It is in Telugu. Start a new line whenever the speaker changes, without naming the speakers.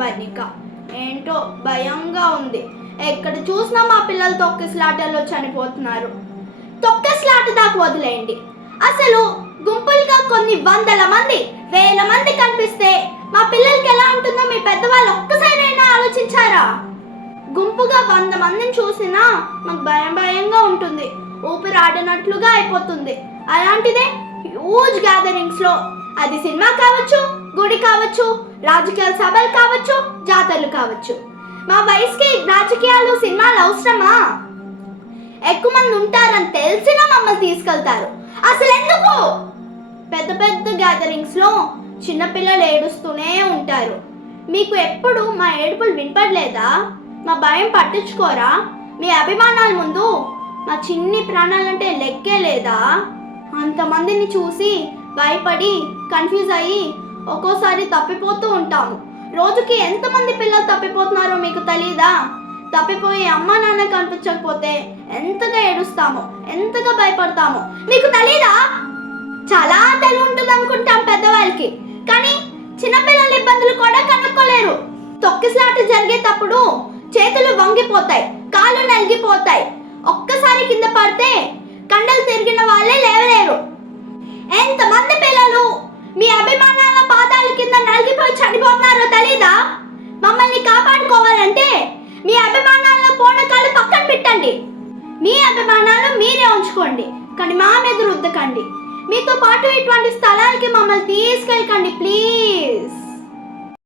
వర్ణిక ఏంటో భయంగా ఉంది. ఎక్కడ చూసినా మా పిల్లలు తొక్కిసలాటల్లో చనిపోతున్నారు. తొక్కిసలాట దాకా వదిలేయండి. అసలు గుంపులుగా కొన్ని వందల మంది వేల మంది కనిపిస్తే మా పిల్లలకి ఎలా ఉంటుందో మీ పెద్దవాళ్ళు ఒక్కసారైనా ఆలోచించారా? గుంపుగా వంద మందిని చూసినా మాకు భయం భయంగా ఉంటుంది. ఊపిరి ఆడినట్లుగా అయిపోతుంది. అలాంటిదే హ్యూజ్ గ్యాదరింగ్స్లో అది సినిమా కావచ్చు గుడి కావచ్చు రాజకీయ సభలు కావచ్చు జాతరలు కావచ్చు. మా వయసుకి రాజకీయాలు సినిమాలు అవసరమా? ఎక్కువ మంది ఉంటారని తెలిసినా మమ్మల్ని తీసుకెళ్తారు. అసలు ఎందుకు? పెద్ద పెద్ద గ్యాదరింగ్స్లో చిన్నపిల్లలు ఏడుస్తూనే ఉంటారు. మీకు ఎప్పుడు మా ఏడుపులు వినపడలేదా? మా భయం పట్టించుకోరా? మీ అభిమానాల ముందు మా చిన్ని ప్రాణాలంటే లెక్కే లేదా? అంతమందిని చూసి భయపడి కన్ఫ్యూజ్ అయ్యి ఒక్కోసారి తప్పిపోతూ ఉంటాము. రోజుకి ఎంతమంది పిల్లలు తప్పిపోతున్నారో మీకు తెలీదా? తప్పిపోయి అమ్మ నాన్న కనిపించకపోతే ఎంతగా ఏడుస్తామో ఎంతగా భయపడతామో మీకు తెలీదా? చాలా తెలివి ఉంటుంది అనుకుంటాం పెద్దవాళ్ళకి. కానీ చిన్నపిల్లల ఇబ్బందులు కూడా కనుక్కోలేరు. తొక్కిసలాట జరిగేటప్పుడు చేతులు వంగిపోతాయి కాళ్ళు నలిగిపోతాయి. ఒక్కసారి కింద కాపాడుకోవాలంటే మీ అభిమానాల్లో పూనకాలు పక్కన పెట్టండి. మీ అభిమానాలు మీరే ఉంచుకోండి. కానీ మా మీద రుద్దకండి. మీతో పాటు ఇటువంటి స్థలాలకి మమ్మల్ని తీసుకెళ్ళకండి.